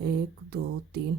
1 2 3،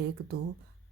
1 2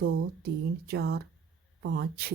2 3 4 5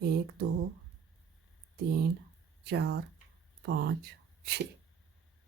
1 2 3 4 5 6،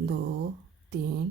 2 3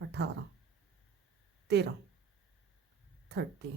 18 13 13،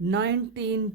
19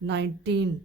19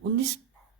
19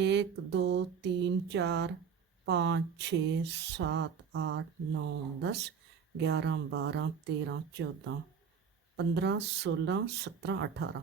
1 2 3 4 5 6 7 8 9 10 11 12 13 14 15 16 17 18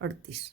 38.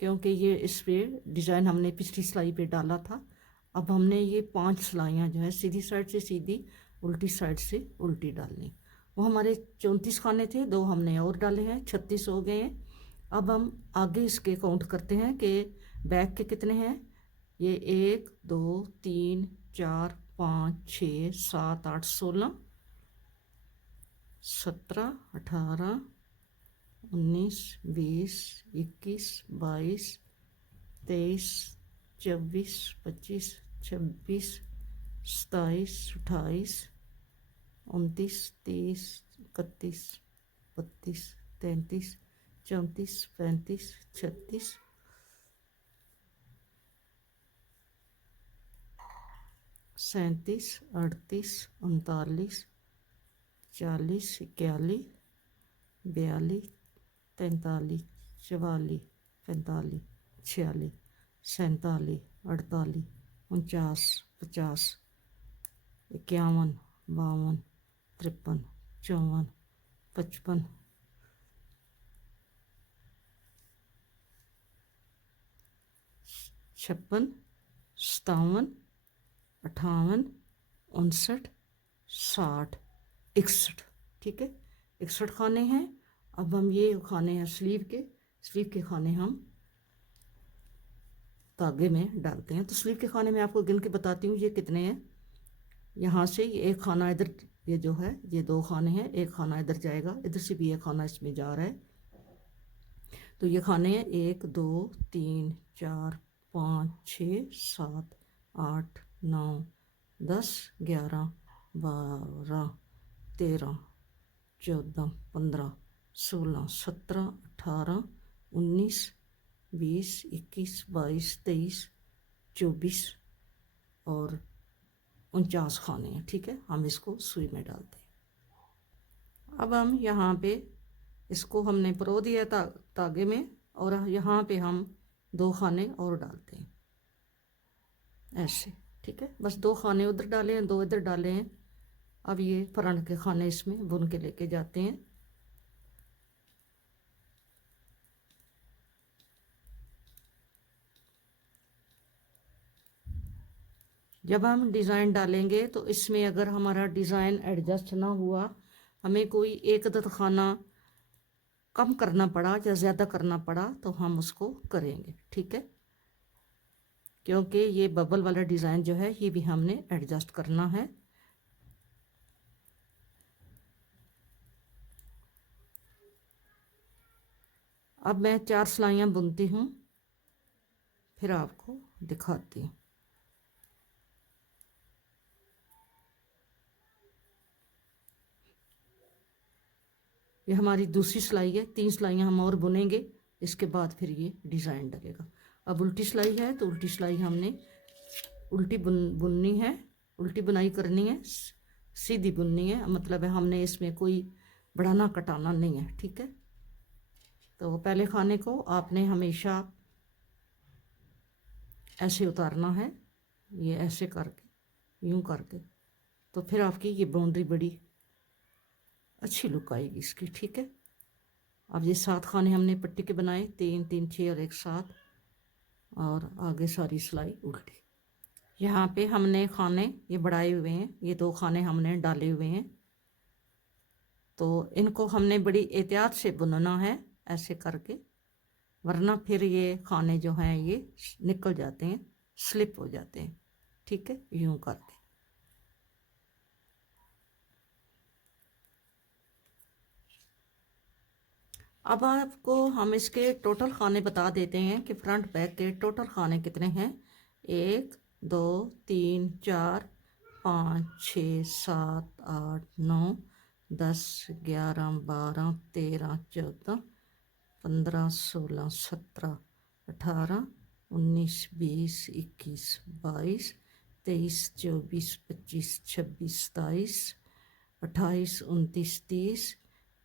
क्योंकि ये इस पे डिज़ाइन हमने पिछली सिलाई पे डाला था। अब हमने ये 5 सिलाइयाँ जो है सीधी साइड से सीधी, उल्टी साइड से उल्टी डालनी। वो हमारे 34 खाने थे, 2 हमने और डाले हैं, 36 हो गए हैं। अब हम आगे इसके काउंट करते हैं कि बैक के कितने हैं। ये 1 2 3 4 5 6 7 8 16 17 18 19 20 21 22 23 24 25 26 27 28 29 30 31 32 33 34 35 36 37 38 39 40 41 42 43 44 45 46 47 48 49 50 51 52 53 54 55 56 57 58 59 60 61। ठीक है, 61 खाने हैं। अब हम ये खाने हैं स्लीव के खाने हम धागे में डालते हैं। तो स्लीव के खाने में आपको गिन के बताती हूँ ये कितने हैं। यहाँ से ये एक खाना इधर, ये जो है ये 2 खाने हैं, एक खाना इधर जाएगा, इधर से भी एक खाना इसमें जा रहा है। तो ये खाने हैं 1 2 3 4 5 6 7 8 9 10 11 12 13 14 15 16 17 18 19 20 21 22 23 24 और 49 खाने हैं। ठीक है, हम इसको सुई में डालते हैं। अब हम यहाँ पे इसको हमने परो दिया धागे में, और यहाँ पे हम 2 खाने और डालते हैं ऐसे। ठीक है, बस 2 खाने उधर डाले हैं, 2 इधर डाले हैं। अब ये फ्रंट के खाने इसमें बुन के लेके जाते हैं। जब हम डिज़ाइन डालेंगे तो इसमें अगर हमारा डिज़ाइन एडजस्ट ना हुआ, हमें कोई एक अदद खाना कम करना पड़ा या ज़्यादा करना पड़ा, तो हम उसको करेंगे। ठीक है, क्योंकि ये बबल वाला डिज़ाइन जो है ये भी हमने एडजस्ट करना है। अब मैं 4 सिलाइयाँ बुनती हूँ, फिर आपको दिखाती हूँ। ये हमारी दूसरी सिलाई है, 3 सिलाइयाँ हम और बुनेंगे, इसके बाद फिर ये डिज़ाइन लगेगा। अब उल्टी सिलाई है, तो उल्टी सिलाई हमने उल्टी बुननी है, उल्टी बुनाई करनी है, सीधी बुननी है। मतलब है हमने इसमें कोई बढ़ाना कटाना नहीं है। ठीक है, तो पहले खाने को आपने हमेशा ऐसे उतारना है, ये ऐसे करके, यूं करके, तो फिर आपकी ये बाउंड्री बड़ी अच्छी लुक आएगी इसकी। ठीक है, अब ये 7 खाने हमने पट्टी के बनाए, 3 3 6 और 1 7, और आगे सारी सिलाई उल्टी। यहाँ पे हमने खाने ये बढ़ाए हुए हैं, ये 2 खाने हमने डाले हुए हैं, तो इनको हमने बड़ी एहतियात से बुनना है ऐसे करके, वरना फिर ये खाने जो हैं ये निकल जाते हैं, स्लिप हो जाते हैं। ठीक है, यूं करके। अब आपको हम इसके टोटल खाने बता देते हैं कि फ्रंट बैक के टोटल खाने कितने हैं। 1 2 3 4 5 6 7 8 9 10 11 12 13 14 15 16 17 18 19 20 21 22 23 24 25 26 27 28 29 30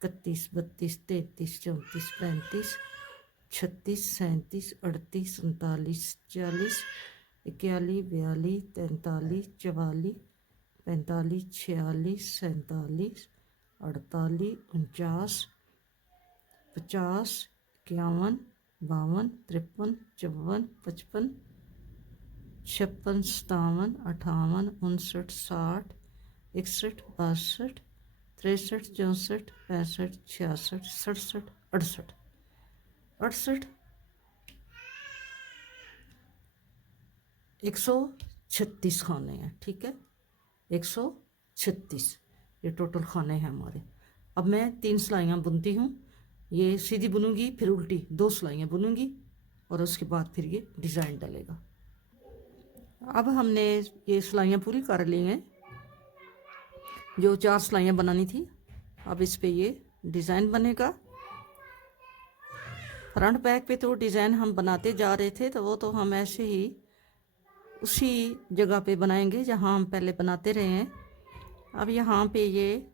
31 32 33 34 35 36 37 38 39 40 41 42 43 44 45 46 47 48 49 50 51 52, 53, 54, 55, 56, 57, 58, 59, 60, 61, 62, 63, 64, 65, 66, 67, 68, 68, 136 खाने हैं, ठीक है, 136 ये टोटल खाने हैं हमारे। अब मैं 3 सिलाइयाँ बुनती हूँ, ये सीधी बुनूंगी फिर उल्टी 2 सिलाइयाँ बुनूंगी और उसके बाद फिर ये डिज़ाइन डलेगा। अब हमने ये सिलाइयाँ पूरी कर ली हैं, जो 4 सिलाइयाँ बनानी थी। अब इस पे ये डिज़ाइन बनेगा। फ्रंट बैक पे तो डिज़ाइन हम बनाते जा रहे थे, तो वो तो हम ऐसे ही उसी जगह पे बनाएंगे जहाँ हम पहले बनाते रहे हैं। अब यहाँ पे ये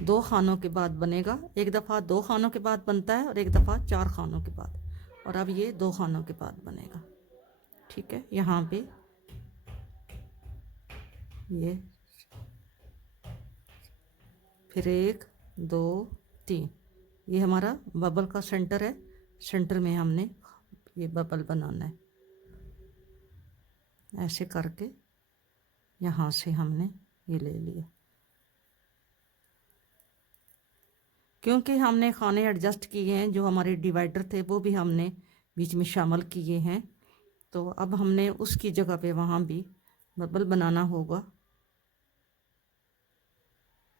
2 खानों के बाद बनेगा, एक दफ़ा 2 खानों के बाद बनता है और एक दफ़ा 4 खानों के बाद, और अब ये 2 खानों के बाद बनेगा, ठीक है। यहाँ पे ये फिर 1 2 3, ये हमारा बबल का सेंटर है, सेंटर में हमने ये बबल बनाना है। ऐसे करके यहाँ से हमने ये ले लिया, क्योंकि हमने खाने एडजस्ट किए हैं, जो हमारे डिवाइडर थे वो भी हमने बीच में शामिल किए हैं, तो अब हमने उसकी जगह पे वहाँ भी बबल बनाना होगा।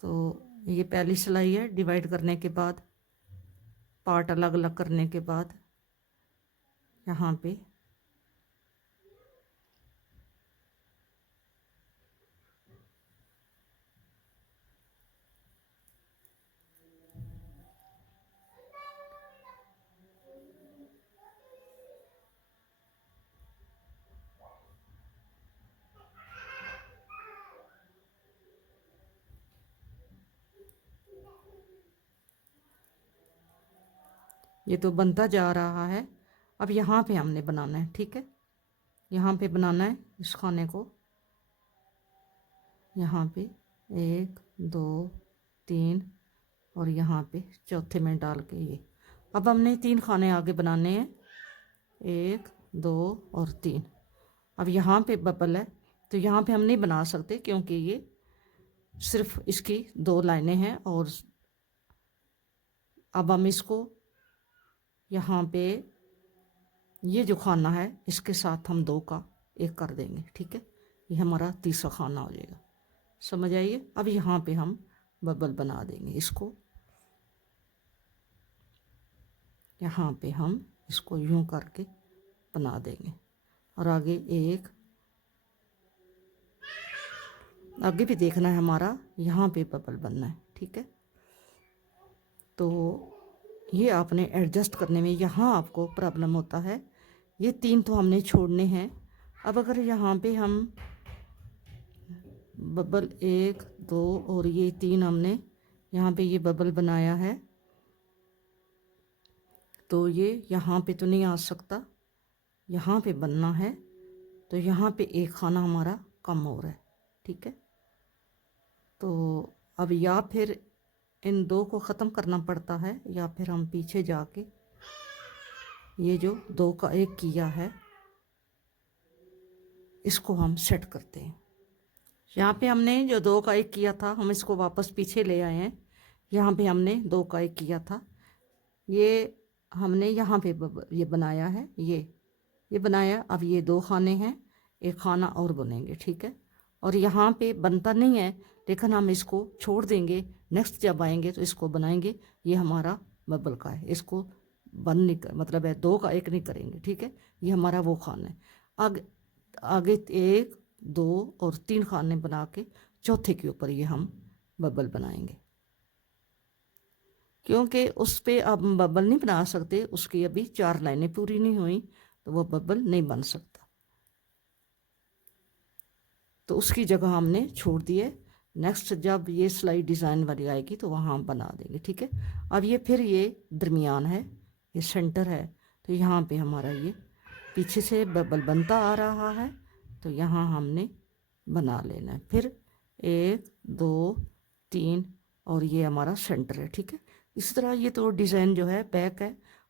तो ये पहली सिलाई है, डिवाइड करने के बाद, पार्ट अलग अलग करने के बाद यहाँ पे ये तो बनता जा रहा है। अब यहाँ पे हमने बनाना है, ठीक है, यहाँ पे बनाना है इस खाने को, यहाँ पे 1 2 3 और यहाँ पे चौथे में डाल के ये। अब हमने 3 खाने आगे बनाने हैं, 1 2 और 3। अब यहाँ पे बबल है, तो यहाँ पे हम नहीं बना सकते क्योंकि ये सिर्फ इसकी 2 लाइनें हैं, और अब हम इसको यहाँ पे ये जो खाना है इसके साथ हम 2 का 1 कर देंगे, ठीक है, ये हमारा तीसरा खाना हो जाएगा। समझ आइए। अब यहाँ पे हम बबल बना देंगे, इसको यहाँ पे हम इसको यूं करके बना देंगे, और आगे एक, आगे भी देखना है हमारा, यहाँ पे बबल बनना है, ठीक है। तो ये आपने एडजस्ट करने में यहाँ आपको प्रॉब्लम होता है। ये 3 तो हमने छोड़ने हैं। अब अगर यहाँ पे हम बबल 1 2 और ये 3 हमने यहाँ पे ये बबल बनाया है, तो ये यहाँ पे तो नहीं आ सकता, यहाँ पे बनना है, तो यहाँ पे एक खाना हमारा कम हो रहा है, ठीक है। तो अब या फिर इन 2 को ख़त्म करना पड़ता है, या फिर हम पीछे जाके ये जो 2 का 1 किया है इसको हम सेट करते हैं। यहाँ पे हमने जो 2 का 1 किया था हम इसको वापस पीछे ले आए हैं। यहाँ पे हमने 2 का 1 किया था, ये हमने यहाँ पे ये बनाया है, ये बनाया। अब ये 2 खाने हैं, एक खाना और बनेंगे, ठीक है। और यहाँ पे बनता नहीं है, लेकिन हम इसको छोड़ देंगे, नेक्स्ट जब आएंगे तो इसको बनाएंगे। ये हमारा बबल का है, इसको बंद नहीं कर, मतलब है 2 का 1 नहीं करेंगे, ठीक है। ये हमारा वो खाना है। आगे आगे 1 2 और 3 खाने बना के चौथे के ऊपर ये हम बबल बनाएंगे, क्योंकि उस पे अब हम बबल नहीं बना सकते, उसकी अभी 4 लाइनें पूरी नहीं हुई, तो वो बबल नहीं बन सकता, तो उसकी जगह हमने छोड़ दिए। नेक्स्ट जब ये सिलाई डिज़ाइन वाली आएगी तो वहाँ हम बना देंगे, ठीक है। अब ये फिर ये दरमियान है, ये सेंटर है, तो यहाँ पे हमारा ये पीछे से बबल बनता आ रहा है, तो यहाँ हमने बना लेना है। फिर 1 2 3 और ये हमारा सेंटर है, ठीक है। इस तरह ये तो डिज़ाइन जो है बैक है,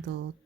2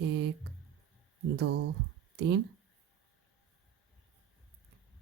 1 2 3.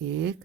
1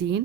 3.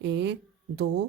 1 2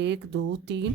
1 2 3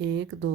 1 2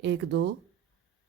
1 2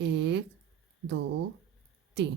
1 2 3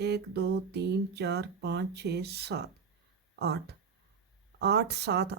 1 2 3 4 5 6 7 8 8 7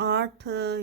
8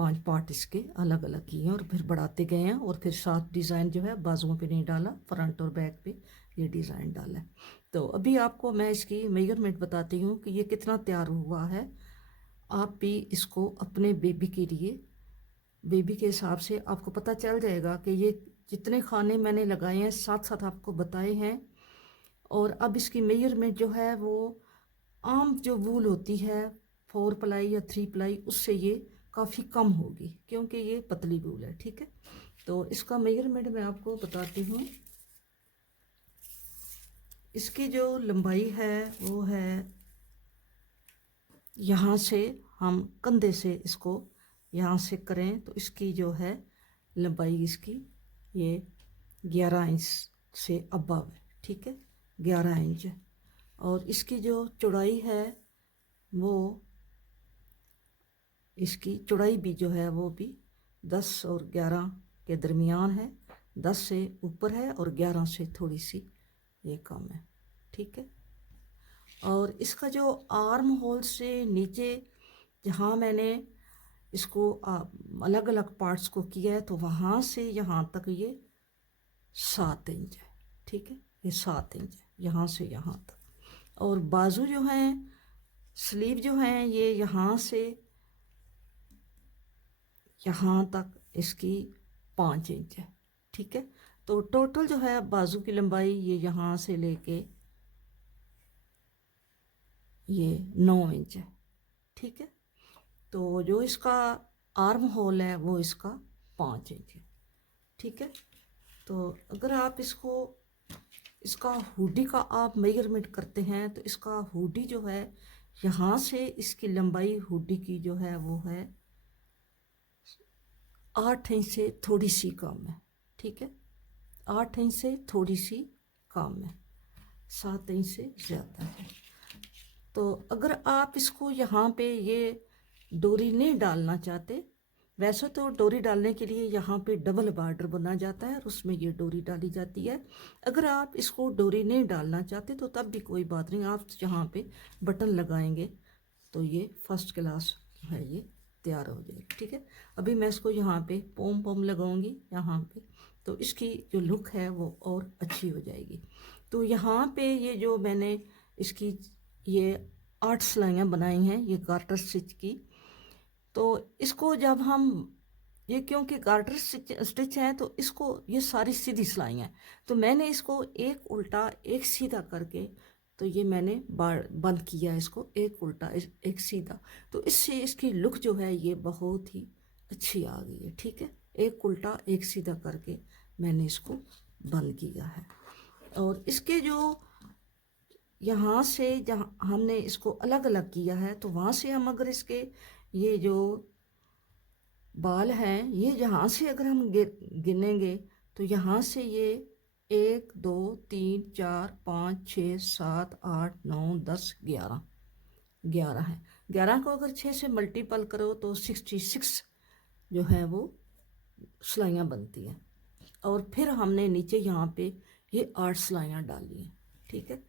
5 पार्ट इसके अलग अलग किए हैं और फिर बढ़ाते गए हैं, और फिर 7 डिज़ाइन जो है बाजुओं पे नहीं डाला, फ्रंट और बैक पे ये डिज़ाइन डाला है। तो अभी आपको मैं इसकी मेजरमेंट बताती हूँ कि ये कितना तैयार हुआ है। आप भी इसको अपने बेबी के लिए, बेबी के हिसाब से आपको पता चल जाएगा कि ये जितने खाने मैंने लगाए हैं साथ साथ आपको बताए हैं। और अब इसकी मेजरमेंट जो है वो आम जो वूल होती है 4 प्लाई या 3 प्लाई, उससे ये काफ़ी कम होगी क्योंकि ये पतली वूल है। ठीक है, तो इसका मेजरमेंट मैं आपको बताती हूँ। इसकी जो लंबाई है वो है, यहाँ से हम कंधे से इसको यहाँ से करें तो इसकी जो है लंबाई इसकी ये 11 इंच से अबव है। ठीक है, 11 इंच है। और इसकी जो चौड़ाई है वो, इसकी चौड़ाई भी जो है वो भी 10 और 11 के दरमियान है। 10 से ऊपर है और 11 से थोड़ी सी ये कम है। ठीक है, और इसका जो आर्म होल से नीचे जहाँ मैंने इसको अलग अलग पार्ट्स को किया है तो वहाँ से यहाँ तक ये 7 इंच है। ठीक है, ये 7 इंच है यहाँ से यहाँ तक। और बाजू जो हैं, स्लीव जो हैं, ये यहाँ से यहाँ तक इसकी 5 इंच है। ठीक है, तो टोटल जो है बाजू की लंबाई ये यहाँ से लेके ये 9 इंच है। ठीक है, तो जो इसका आर्म होल है वो इसका 5 इंच है। ठीक है, तो अगर आप इसको, इसका हुडी का आप मेजरमेंट करते हैं तो इसका हुडी जो है यहाँ से इसकी लंबाई हुडी की जो है वो है 8 इंच से थोड़ी सी कम है। ठीक है, 8 इंच से थोड़ी सी कम है, 7 इंच से ज़्यादा है। तो अगर आप इसको यहाँ पे ये डोरी नहीं डालना चाहते, वैसे तो डोरी डालने के लिए यहाँ पे डबल बॉर्डर बना जाता है और उसमें ये डोरी डाली जाती है। अगर आप इसको डोरी नहीं डालना चाहते तो तब भी कोई बात नहीं, आप यहाँ पे बटन लगाएंगे तो ये फर्स्ट क्लास है, ये तैयार हो जाएगी। ठीक है, अभी मैं इसको यहाँ पे पोम पोम लगाऊंगी यहाँ पे, तो इसकी जो लुक है वो और अच्छी हो जाएगी। तो यहाँ पे ये जो मैंने इसकी ये 8 सिलाइयाँ बनाई हैं ये गार्टर स्टिच की, तो इसको जब हम ये, क्योंकि गार्टर स्टिच है तो इसको ये सारी सीधी सिलाई हैं, तो मैंने इसको एक उल्टा एक सीधा करके तो ये मैंने बंद किया इसको, एक उल्टा एक सीधा, तो इससे इसकी लुक जो है ये बहुत ही अच्छी आ गई है। ठीक है, एक उल्टा एक सीधा करके मैंने इसको बंद किया है। और इसके जो यहाँ से जहाँ हमने इसको अलग अलग किया है तो वहाँ से हम अगर इसके ये जो बाल हैं ये यहाँ से अगर हम गिनेंगे तो यहाँ से ये 1 2 3 4 5 6 7 8 9 10 11 11 है। 11 को अगर 6 से मल्टीपल करो तो 66 जो है वो सिलाइयाँ बनती हैं। और फिर हमने नीचे यहाँ पे ये 8 सिलाइयाँ डाली हैं। ठीक है,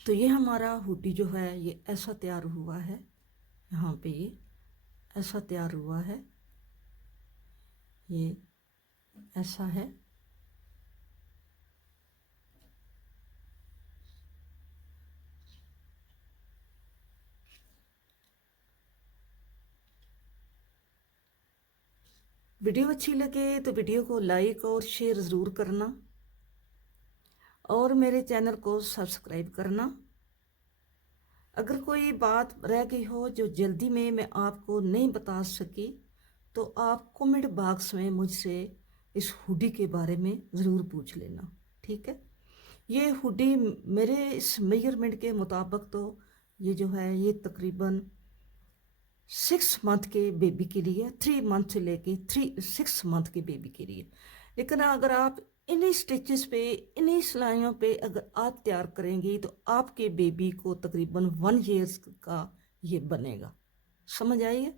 तो ये हमारा हुडी जो है ये ऐसा तैयार हुआ है, यहाँ पे ये ऐसा तैयार हुआ है, ये ऐसा है। वीडियो अच्छी लगे तो वीडियो को लाइक और शेयर ज़रूर करना और मेरे चैनल को सब्सक्राइब करना। अगर कोई बात रह गई हो जो जल्दी में मैं आपको नहीं बता सकी तो आप कमेंट बॉक्स में मुझसे इस हुडी के बारे में ज़रूर पूछ लेना। ठीक है, ये हुडी मेरे इस मेजरमेंट के मुताबिक तो ये जो है ये तकरीबन 6 मंथ के बेबी के लिए, 3 मंथ से लेके 6 मंथ के बेबी के लिए। लेकिन अगर आप इन्हीं स्टिचेस पे, इन्हीं सिलाइयों पे अगर आप तैयार करेंगी तो आपके बेबी को तकरीबन 1 ईयर्स का ये बनेगा। समझ आइए,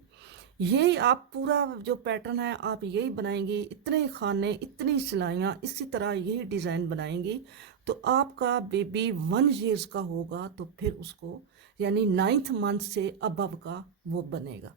यही आप पूरा जो पैटर्न है आप यही बनाएंगे, इतने खाने इतनी सिलाइयाँ इसी तरह यही डिज़ाइन बनाएंगी तो आपका बेबी 1 ईयर्स का होगा तो फिर उसको यानी 9th मंथ से अबव का वो बनेगा।